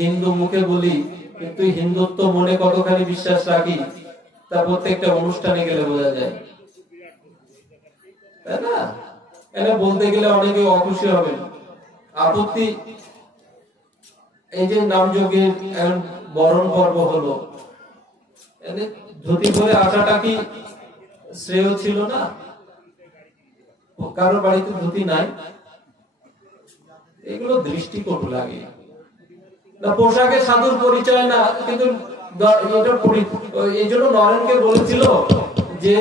হিন্দু মুখে বলি, কিন্তু হিন্দুত্ব মনে কতখানি বিশ্বাস রাখি তা প্রত্যেকটা অনুষ্ঠানে গেলে বোঝা যায়, তাই না? এটা বলতে গেলে অনেকে অখুশি হবেন, আপত্তি। এই যে নামযজ্ঞের বরণ পর্ব হলো, ধুতি পরে আসাটা কি শ্রেয় ছিল না? কারো বাড়িতে ধুতি নাই, এগুলো দৃষ্টিকটু লাগে না। পোশাকে সাধুর পরিচয় না, কিন্তু এই জন্য নরেনকে বলেছিল যে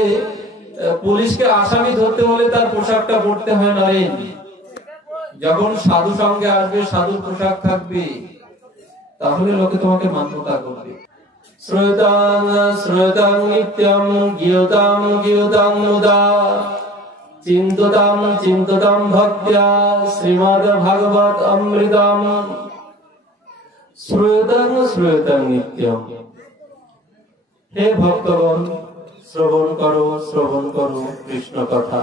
পুলিশকে আসামি ধরতে হলে তার পোশাকটা পরতে হয় নরেন। যখন সাধু সঙ্গে আসবে, সাধুর পোশাক থাকবে, তাহলে লোকে তোমাকে মান্যতা করবে। শ্রোতাং শ্রোতাং নিত্যং গীয়তাং গীয়তাং মুদা চিন্ততাম চিন্ততাম ভক্ত্যা শ্রীমদ্ ভাগবত অমৃতম। শ্রোতাং শ্রোতাং নিত্যং, হে ভক্তগণ, শ্রবণ করো কৃষ্ণ কথা।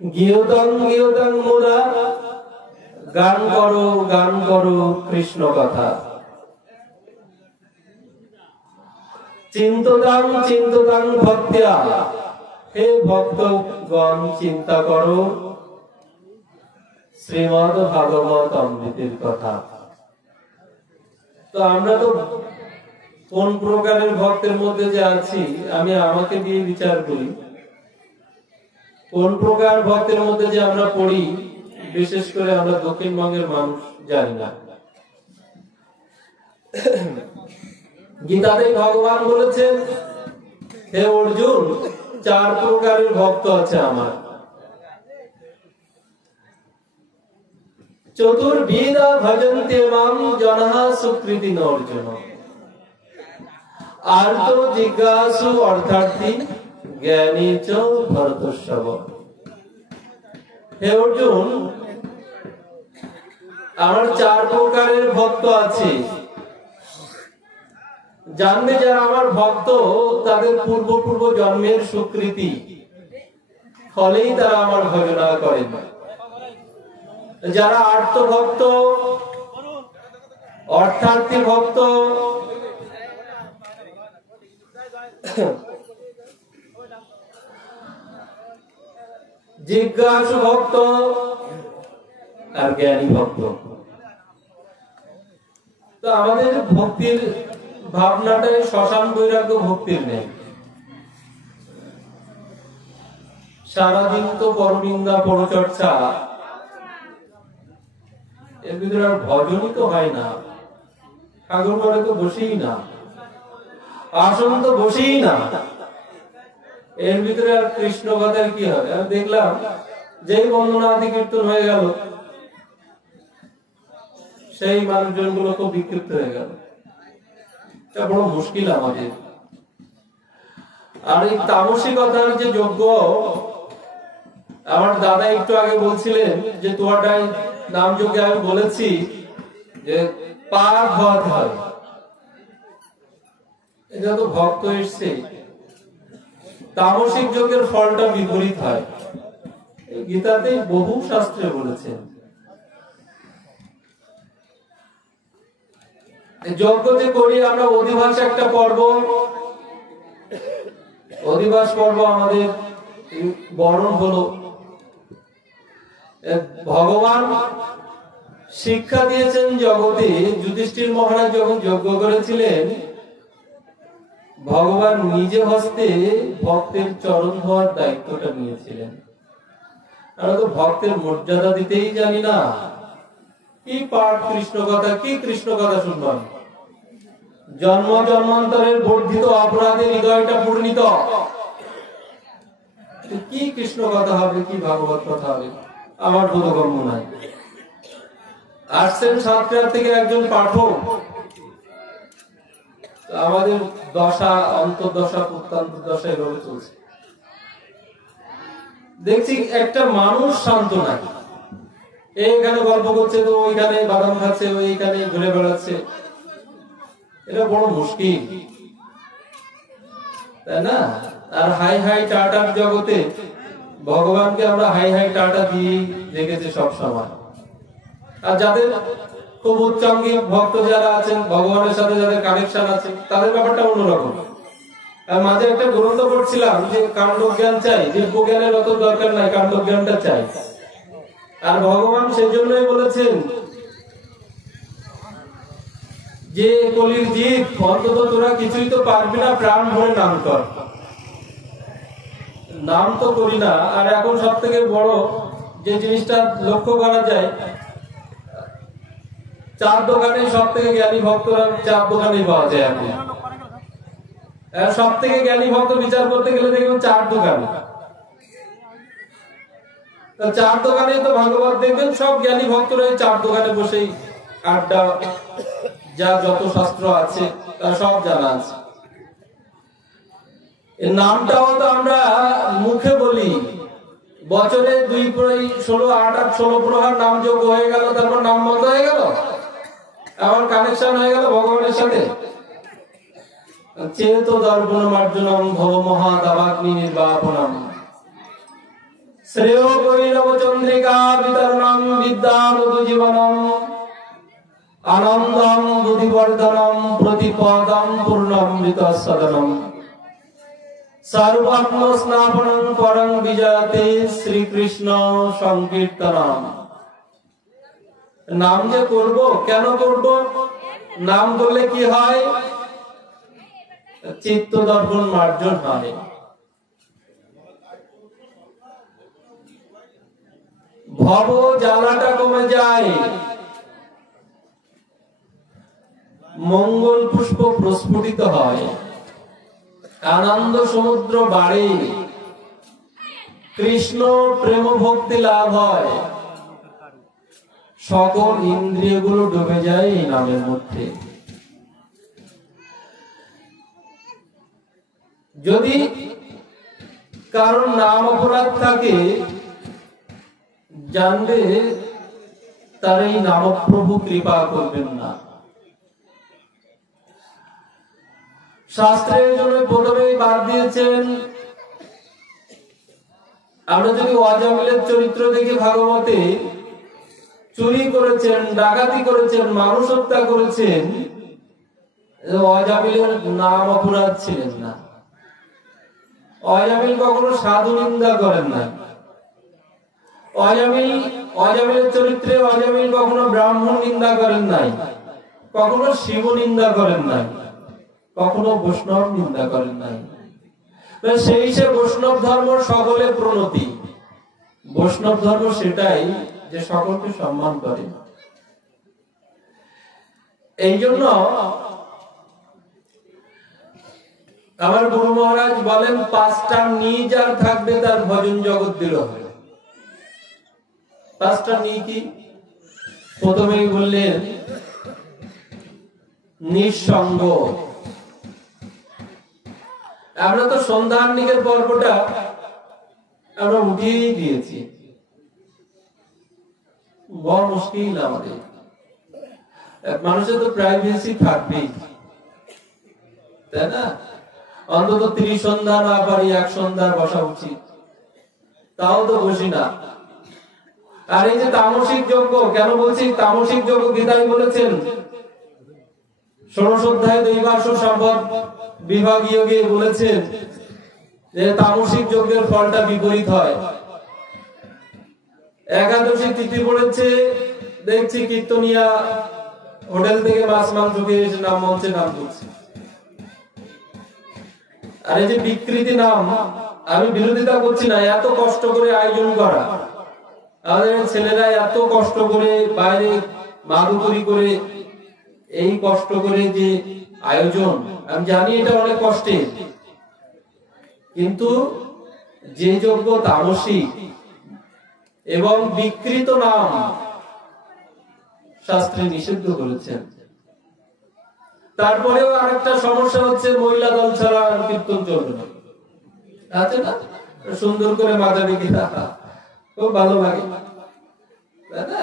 গীয়তাং গীয়তাং মুদা, গান করো কৃষ্ণ কথা। চিন্ততাং চিন্ততাং ভক্ত্যা, হে ভক্তগণ, চিন্তা করো শ্রীমদ্ ভাগবত অমৃতের কথা। তো আমরা তো কোন প্রকারের ভক্তের মধ্যে যে আছি, আমি আমাকে দিয়ে বিচার করি, কোন প্রকার ভক্তের মধ্যে যে আমরা পড়ি, বিশেষ করে আমরা দক্ষিণবঙ্গের মানুষ জানি না। গীতাতে ভগবান বলেছেন, হে অর্জুন, 4 প্রকারের ভক্ত আছে আমার। চতুর্বিধা ভজন্তে মাম জনঃ সুকৃতিন অর্জুন। আর্ত জিজ্ঞাসু অর্থার্থী জ্ঞানী চ ভরতস্যব। হে অর্জুন, আমার 4 প্রকারের ভক্ত আছে। জানবে যারা আমার ভক্ত, তাদের পূর্ব জন্মের সুকৃতি ফলেই তারা আমার ভজনা করেন। যারা আর্ত ভক্ত, অর্থার্থী ভক্ত, জিজ্ঞাসু ভক্ত আর জ্ঞানী ভক্ত, তো আমাদের ভক্তির ভাবনাটাই শ্মশান বৈরাগ্য ভক্তির নেই। সারাদিন তো পরনিন্দা পরচর্চা, এর ভিতরে আর ভজনই তো হয় না। ঠাকুর ঘরে তো বসেই না, আসন তো বসেই না, এর ভিতরে আর কৃষ্ণ কথার কি হবে? আমি দেখলাম যেই বন্দনা আদি কীর্তন হয়ে গেল, সেই মানুষজন গুলো খুব বিক্ষিপ্ত হয়ে গেল। এটা বড় মুশকিল আমাদের। আর এই তামসিকতার যে যজ্ঞ, আমার দাদা একটু আগে বলছিলেন যে তোমারটাই নাম যজ্ঞে আমি বলেছি যে পার হওয়াতে হয়, এটা তো ভক্ত এসছে। তামসিক যজ্ঞের ফলটা বিপরীত হয়, গীতাতে বহু শাস্ত্রে বলেছেন। যজ্ঞ যে করি আমরা, অধিবাস একটা পর্ব, অধিবাস পর্ব আমাদের বরণ হলো। ভগবান শিক্ষা দিয়েছেন জগতে। যুধিষ্ঠির মহারাজ যখন যজ্ঞ করেছিলেন, ভগবান নিজে হস্তে ভক্তের চরণ ধোয়ার দায়িত্বটা নিয়েছিলেন। আমরা তো ভক্তের মর্যাদা দিতেই জানি না। কি পাঠ কৃষ্ণ কথা, কি কৃষ্ণ কথা শুনলাম। জন্ম জন্মান্তরের বর্ধিত অপরাধের হৃদয়টা পূর্ণিত, কি কৃষ্ণ কথা হবে, কি ভাগবত কথা হবে, আমার বোধগম্য নাই। আসছেন সাতটার থেকে একজন পাঠক, আমাদের দশা, অন্তর্দশা, প্রত্যন্তর্দশা এভাবে চলছে। দেখছি একটা মানুষ শান্ত নাই, এইখানে গল্প করছে, তো ওইখানে বাদাম খাচ্ছে, ওইখানে ঘুরে বেড়াচ্ছে। এটা বড় মুশকিল, তাই না? আর হাই হাই টাটার জগতে ভগবানকে আমরা হাই হাই টাটা দিয়ে দেখেছি সব সময়। আর যাদের খুব উচ্চাঙ্গী ভক্ত যারা আছেন, ভগবানের সাথে যাদের কানেকশন আছে, তাদের ব্যাপারটা অন্যরকম। আর মাঝে একটা গ্রন্থ পড়ছিলাম যে কাণ্ডজ্ঞান চাই, দিব্য জ্ঞানের অত দরকার নাই, কাণ্ডজ্ঞানটা চাই। আর ভগবান সেই জন্যই বলেছেন যে কলির জীব, অন্তত তোরা কিছুই তো পারবি না, প্রাণ ভরে নাম কর। নাম তো করি না। আর এখন সব থেকে বড় যে জিনিসটা লক্ষ্য করা যায়, চার দোকানে সব থেকে জ্ঞানী ভক্তরা চার দোকানেই পাওয়া যায়। এখন সব থেকে জ্ঞানী ভক্ত বিচার করতে গেলে দেখবেন চার দোকানে। চার দোকানে তো ভাগবত দেখবেন সব জ্ঞানী ভক্তরা চার দোকানে বসেই আড্ডা, যা যত শাস্ত্র আছে তার সব জানা আছে। এই নামটাও তো আমরা মুখে বলি, বছরে 16 প্রহার নাম যোগ হয়ে গেল, তারপর নাম বন্ধ হয়ে গেল, আমার কানেকশন হয়ে গেল ভগবানের সাথে। চেত দর্পণ মার্জনম ভব মহাদাবাগ্নি নির্বাপনম শ্রেয় গৈরব চন্দ্রিকা বিতরণম বিদ্যামধু জীবনম আনন্দম বুদ্ধিবর্ধনম প্রতিপদম পূর্ণমৃত সদনম সর্বাত্ম স্নাপনং পরং বিজয়তে শ্রীকৃষ্ণ সংকীর্তনম। নাম যে করব, কেন করব? নাম করলে কি হয়? চিত্ত দর্পণ মার্জন হয়। ভব জ্বালাটা কমে যায়, মঙ্গল পুষ্প প্রস্ফুটিত হয়, আনন্দ সমুদ্র বাড়ে, কৃষ্ণ প্রেম ভক্তি লাভ হয়, সকল ইন্দ্রিয়গুলো ডুবে যায় এই নামের মধ্যে। যদি কারণ নাম অপরাধ থাকে, জানলে তার এই নামপ্রভু কৃপা করবেন না। শাস্ত্রের জন্য প্রথমেই বাদ দিয়েছেন। আমরা যদি অজামিলের চরিত্র দেখি ভাগবতে, চুরি করেছেন, ডাকাতি করেছেন, মানুষ হত্যা করেছেন, অজামিলের নাম অপরাধ ছিলেন না। অজামিল কখনো সাধু নিন্দা করেন না। অজামিলের চরিত্রে অজামিল কখনো ব্রাহ্মণ নিন্দা করেন নাই, কখনো শিব নিন্দা করেন নাই, কখনো বৈষ্ণব নিন্দা করেন নাই। সেই সে বৈষ্ণব ধর্ম সকলের প্রণতি। বৈষ্ণব ধর্ম সেটাই যে সকলকে সম্মান করে। এই জন্য আমার গুরু মহারাজ বলেন, 5টা নিজ আর থাকবে তার ভজন জগৎ দিল হবে। 5টা নি কি? প্রথমেই বললেন নিঃসঙ্গ। আমরা তো সন্ধ্যান্নিকের পর্বটা আমরা উঠিয়ে দিয়েছি, বড় মুশকিল আমাদের। মানুষের তো প্রাইভেসি থাকবেই, তাই না? অন্তত 30 সন্ধ্যা না পারি 1 সন্ধ্যা বসা উচিত, তাও তো বসি না। আর এই যে তামসিক যজ্ঞ, কেন বলছি তামসিক যজ্ঞ? গীতায় বলেছেন 16 অধ্যায় দৈবাস্য সম্পদ বিভাগীয় গিয়ে বলেছেন যে তামসিক যজ্ঞের ফলটা বিপরীত হয়। একাদশী তিথি পড়েছে, দেখছি কীর্তনিয়া হোটেল থেকে মাছ মাংস খেয়ে এসে নাম মঞ্চে নাম করছে। আর এই যে বিকৃতি নাম, আমি বিরোধিতা করছি না, এত কষ্ট করে আয়োজন করা, আমাদের ছেলেরা এত কষ্ট করে বাইরে মাদুকরি করে, এই কষ্ট করে যে আয়োজন, আমি জানি এটা অনেক কষ্টের, কিন্তু যে যজ্ঞ তামসিক এবং বিকৃত নাম শাস্ত্রে নিষিদ্ধ করেছেন। তারপরেও আরেকটা সমস্যা হচ্ছে, মহিলা দল ছাড়া কীর্তন চলবে না, আছে না? সুন্দর করে মাথা ডেকে রাখা, খুব ভালো লাগে, তাই না?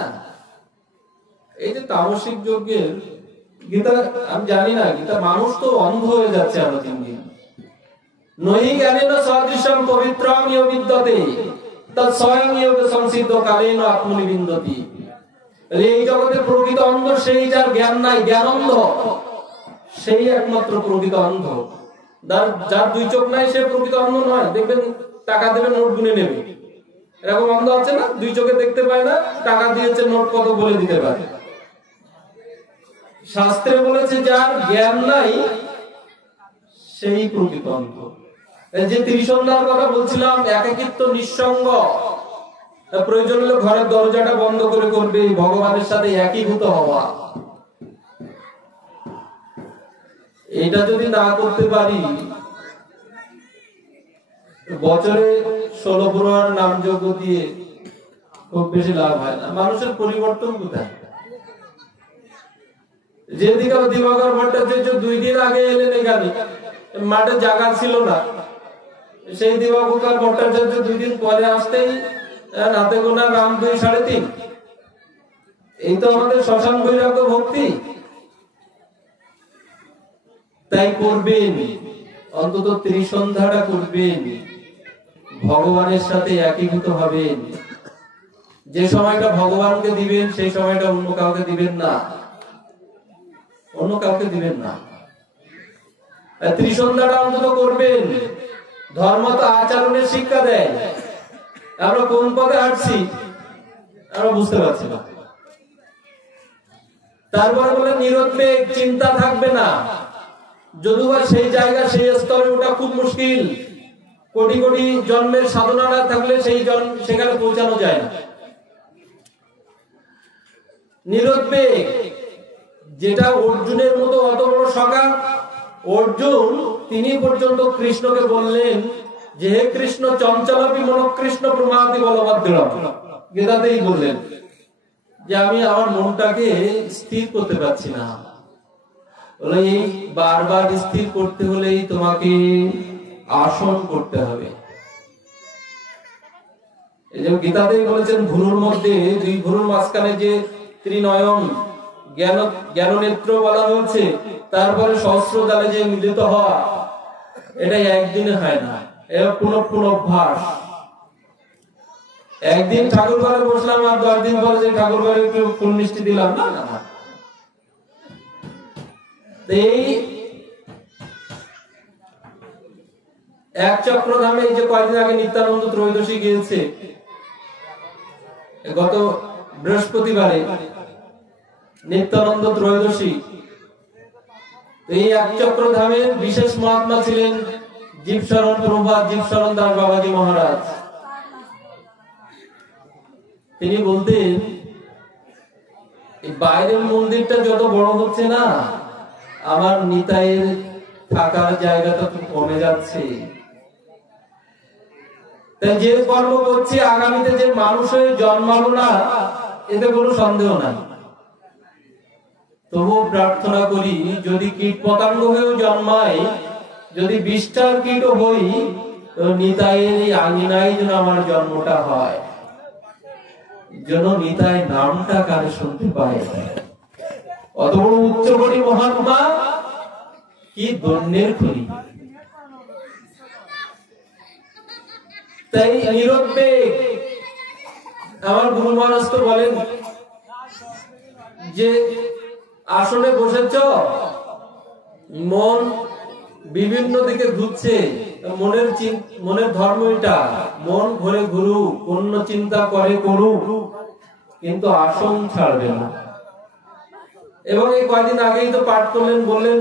এই যে তামসিক যজ্ঞের গীতা, আমি জানি না, গীতা মানুষ তো অন্ধ হয়ে যাচ্ছে আরো দিন দিন। নহি জ্ঞানেন সদৃশম পবিত্রম ইহ বিদ্যতে তৎ স্বয়ং ইহ সংসিদ্ধ কালেন আত্মনিবিন্দতি। এই জগতে প্রকৃত অন্ধ সেই, যার জ্ঞান নাই, জ্ঞান অন্ধ, সেই একমাত্র প্রকৃত অন্ধ। যার দুই চোখ নাই সে প্রকৃত অন্ধ নয়। দেখবেন টাকা দেবে, নোট গুনে নেবে, এরকম অন্ধ আছে না? দুই চোখে দেখতে পায় না, টাকা দিয়েছে, নোট কত বলে দিতে পারে। শাস্ত্রে বলেছে যার জ্ঞান নাই সেই প্রকৃত অন্ধ। এই যে ত্রিসন্ধ্যার কথা বলছিলাম, একাকিত্ব, নিঃসঙ্গ, প্রয়োজন হলে ঘরের দরজাটা বন্ধ করে করবে, ভগবানের সাথে একীভূত হওয়া। এটা যদি না করতে পারি, বছরে 16 প্রহর নাম যজ্ঞ দিয়ে খুব বেশি লাভ হয় না। মানুষের পরিবর্তন কোথায়? যেদিকে দিবাকর ভট্টাচার্য 2 দিন আগে এলেন এখানে, মাঠে জায়গা ছিল না, সেই দিবাকর ভট্টাচার্য 2 দিন পরে আসতেই হাতে গোনা রাম 2 3.5। এই তো আমাদের শ্মশান বৈরাগ্য ভক্তি। তাই করবেন, অন্তত ত্রিসন্ধ্যাটা করবেন, ভগবানের সাথে একীভূত হবেন। যে সময়টা ভগবানকে দিবেন সেই সময়টা অন্য কাউকে দিবেন না, অন্য কাউকে দিবেন না। ত্রিসন্ধ্যাটা অন্তত করবেন। ধর্ম তো আচরণের শিক্ষা দেয়। আমরা কোন পথে হাঁটছি আমরা বুঝতে পারছি না। তারপরে বলে নিরুদ্বেগ, চিন্তা থাকবে না। যদিও সেই জায়গা, সেই স্তরে ওটা খুব মুশকিল। কোটি কোটি জন্মের সাধনা না থাকলে সেখানে পৌঁছানো যায় না। নিরুদ্বেগ, যেটা অর্জুনের মতো অত বড় সখা, অর্জুন তিনি পর্যন্ত কৃষ্ণকে বললেন যে হে কৃষ্ণ, চঞ্চলাপি মনকৃষ্ণ প্রমাতি বলভদ্রম। গীতাতেই বললেন যে আমি আমার মনটাকে স্থির করতে পারছি না। বলে এই বারবার স্থির করতে হলেই তোমাকে আসন করতে হবে। এই যে গীতাতেই বলেছেন, ভুরুর মধ্যে, 2 ভুরুর মাঝখানে যে ত্রিনয়ন, জ্ঞান নেত্র বলা হয়েছে, তারপরে সহস্র জালে যে মিলিত হওয়া, এটা একদিনে হয় না, এটা পুনঃ অভ্যাস। একদিন ঠাকুর ঘরে বসলাম আর 10 দিন পরে যে ঠাকুর ঘরে একটু ফুল মিষ্টি দিলাম, না না না। এই এক চক্রধামে এই যে কয়েকদিন আগে নিত্যানন্দ ত্রয়োদশী গিয়েছে, গত বৃহস্পতিবারে নিত্যানন্দ ত্রয়োদশী। এই এক চক্রধামের বিশেষ মহাত্মা ছিলেন জীবশরণ প্রভুপাদ, জীবশরণ দাস বাবাজি মহারাজ। তিনি বলতেন, এই বাইরের মন্দিরটা যত বড় হচ্ছে না, আমার নিতাইয়ের থাকার জায়গাটা তো কমে যাচ্ছে। তাই যে কর্ম করছি, আগামীতে যে মানুষ হয়ে জন্মাবো না, এতে কোনো সন্দেহ নাই। তবুও প্রার্থনা করি, যদি কীট পতঙ্গ হয়েও জন্মাই, যদি বিষ্ঠার কীটও হই, তো নিতাইয়ের এই আঙিনায় যেন আমার জন্মটা হয়, যেন নিতাই নামটা কানে শুনতে পায়। অত বড় উচ্চকোটি মহাত্মা, কি ধন্যের করি। তাই নিরুদ্বেগ, আমার গুরু মহারাজ তো বলেন যে আসনে বসেছ, মন বিভিন্ন দিকে ঘুরছে, মনের ধর্ম এটা, মন ঘুরে ঘুরুক, অন্য চিন্তা করে করুক, কিন্তু আসন ছাড়বে না। এবং এই কয়েকদিন আগেই তো পাঠ করলেন, বললেন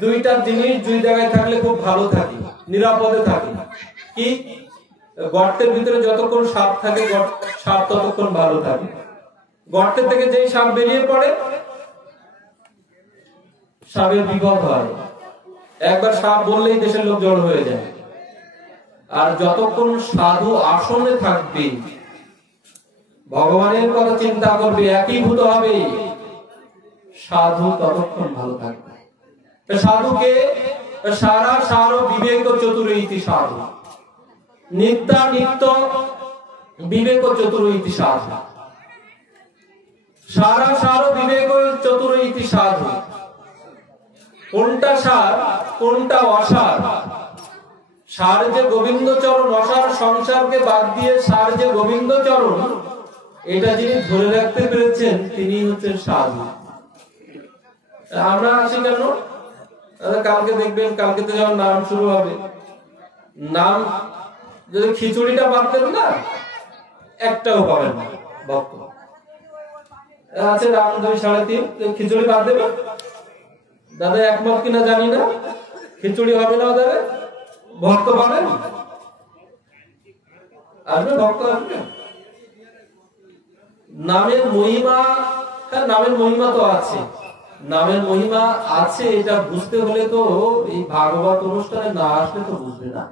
2টা জিনিস 2 জায়গায় থাকলে খুব ভালো থাকি, নিরাপদে থাকি। কি? গর্তের ভিতরে যতক্ষণ সাপ থাকে, সাপ ততক্ষণ ভালো থাকে। গর্তের থেকে যেই সাপ বেরিয়ে পড়ে, সাপের বিপদ হয়। একবার সাপ বললেই দেশের লোক জড় হয়ে যায়। আর যতক্ষণ সাধু আসনে থাকবে, ভগবানের কথা চিন্তা করবে, একীভূত হবে, সাধু ততক্ষণ ভালো থাকবে। সাধুকে সারা সার বিবেক চতুরৈতি সাধু, নিত্যা নিত্য বিবেক চতুরৈতি সাধু, সারা সার বিবেক চতুরৈতি সাধু। কোনটা সার, কোনটা অসার? সার যে গোবিন্দ চরণ, অসার সংসারকে বাদ দিয়ে সার যে গোবিন্দ চরণ, এটা যিনি ধরে রাখতে পেরেছেন তিনি হচ্ছেন সাধু। আমরা আছি কেন? কালকে দেখবেন, কালকে তো যখন নাম শুরু হবে, নাম যদি খিচুড়িটা বাদ দেবেন না, একটাও পাবেন না ভক্ত আছে। রাম 2 3.5 খিচুড়ি বাদ দেবেন। দাদা একমত কিনা জানি না, খিচুড়ি হবে না ওদের, ভক্ত পাবেন, আসবে ভক্ত আসবে। নামের মহিমা, নামের মহিমা তো আছে, নামের মহিমা আছে, এটা বুঝতে হলে তো এই ভাগবত অনুষ্ঠানে না আসলে তো বুঝবে না।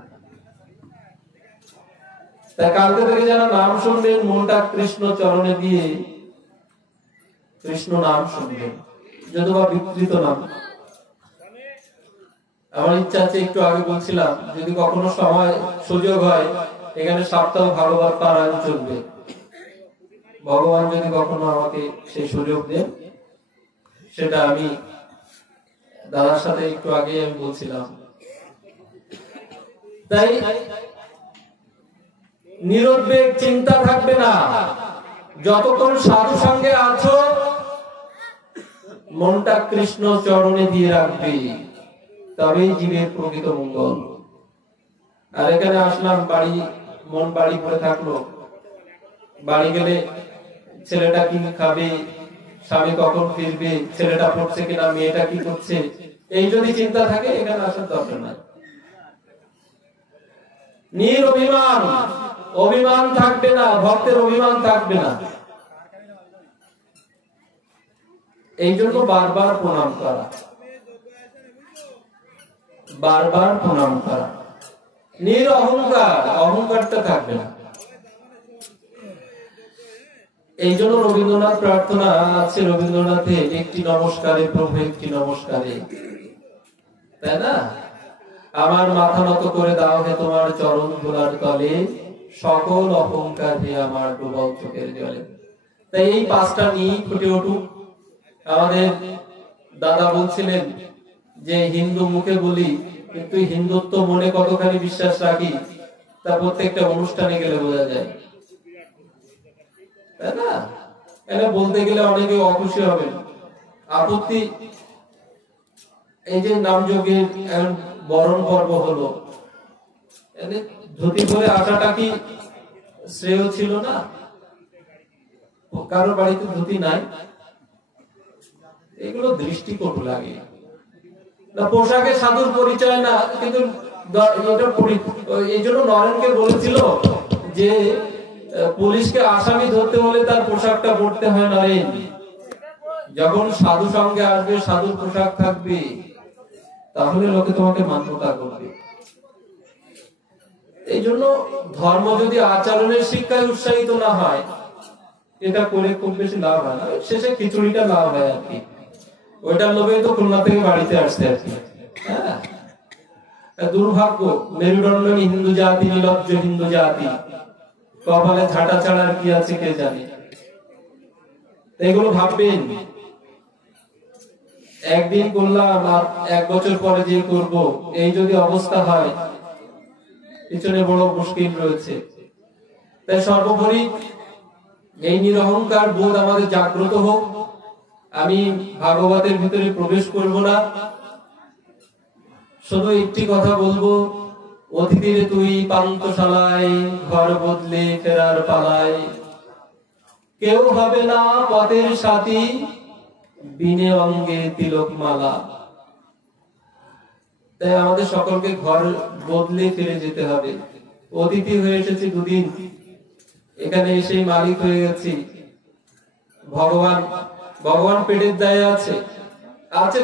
তাই কালকে থেকে যারা নাম শুনবেন, মনটা কৃষ্ণ চরণে দিয়ে কৃষ্ণ নাম শুনবেন, যদিও বা বিকৃত নাম। আমার ইচ্ছা আছে, একটু আগে বলছিলাম, যদি কখনো সময় সুযোগ হয় এখানে সপ্তাহ ভাগবত পারায়ণ চলবে। ভগবান যদি কখনো আমাকে সেই সুযোগ দেন, সেটা আমি দাদার সাথে একটু আগে আমি বলছিলাম। তাই নিরুদ্বেগ চিন্তা থাকবে না, যতক্ষণ সাধু সঙ্গে আছো মনটা কৃষ্ণ চরণে দিয়ে রাখবে, তবেই জীবের প্রকৃত মঙ্গল। আর এখানে আসলাম, বাড়ি মন বাড়ি পড়ে থাকলো, বাড়ি গেলে ছেলেটা কি খাবে, স্বামী কখন ফিরবে, ছেলেটা পড়ছে কিনা, মেয়েটা কি করছে, এই যদি চিন্তা থাকে এখানে আসার দরকার নাই। নিরভিমান, অভিমান থাকবে না, ভক্তের অভিমান থাকবে না। এই জন্য বারবার প্রণাম করা, বারবার প্রণাম করা, নিরহংকার, অহংকারটা থাকবে না। এই জন্য রবীন্দ্রনাথ প্রার্থনা আছে, রবীন্দ্রনাথের একটি নমস্কারে প্রভু একটি নমস্কারে, তাই না? আমার মাথা নত করে দাও হে তোমার চরণ ধুলার তলে, সকল অহংকার হে আমার ডুবাও চোখের জলে। তাই এই 5টা নিয়ে ফুটে উঠুক। আমাদের দাদা বলছিলেন যে হিন্দু মুখে বলি, কিন্তু হিন্দুত্ব মনে কতখানি বিশ্বাস রাখি তা প্রত্যেকটা অনুষ্ঠানে গেলে বোঝা যায়, তাই না? এটা বলতে গেলে অনেকে অখুশি হবেন, আপত্তি। এই যে নামযোগের বরণ পর্ব হলো, ধুতি পরে আসাটা কি শ্রেয় ছিল না? কারো বাড়িতে ধুতি নাই, এগুলো দৃষ্টিকটু লাগে না। পোশাকে সাধুর পরিচয় না, কিন্তু এই জন্য নরেনকে বলেছিল যে পুলিশকে আসামি ধরতে হলে তার পোশাকটা পরতে হয়। নরেন, যখন সাধু সঙ্গে আসবে, সাধুর পোশাক থাকবে, তাহলে লোকে তোমাকে মান্যতা করবে। এই জন্য ধর্ম যদি আচরণের শিক্ষায় উৎসাহিত না হয়, এটা করে খুব বেশি লাভ হয় না, শেষে খিচুড়িটা লাভ হয় আর কি। ওইটার লোভে তো খুলনা থেকে বাড়িতে আসতে আর কি। হ্যাঁ, দুর্ভাগ্য, মেরুদণ্ডহীন হিন্দু জাতি, নির্লজ্জ হিন্দু জাতি, কপালে ঝাঁটা ছাড়া কি আছে কে জানে। এগুলো ভাববেন, একদিন করলাম আর 1 বছর পরে যে করব, এই যদি অবস্থা হয় পিছনে বড় মুশকিল রয়েছে। তাই সর্বোপরি এই নিরহংকার বোধ আমাদের জাগ্রত হোক। আমি ভাগবতের ভিতরে প্রবেশ করব না, শুধু একটি কথা বলবো, অতিথিরে তুই পান্তশালায়, ঘর বদলে ফেরার পালায়, কেউ হবে না পথের সাথী, বিনে অঙ্গে তিলক মালা। তাই আমাদের সকলকে ঘর বদলে ফিরে যেতে হবে। অতিথি হয়ে এসেছি 2 দিন, এখানে এসে মালিক হয়ে গেছি। ভগবান পেটের দায়ে আছে,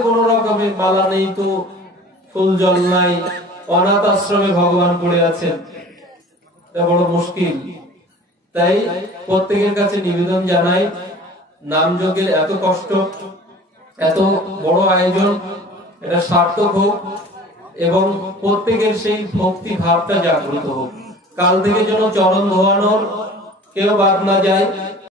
কোন রকমে, মালা নেই তো, ফুল জল নাই, অনাথ আশ্রমে ভগবান পড়ে আছেন, বড় মুশকিল। তাই প্রত্যেকের কাছে নিবেদন জানাই, নাম যজ্ঞের এত কষ্ট, এত বড় আয়োজন, এটা সার্থক হোক এবং প্রত্যেকের সেই ভক্তি ভাবটা জাগ্রত হোক। কাল থেকে যেন চরণ ধোয়ানোর কেউ বাদ না যায়।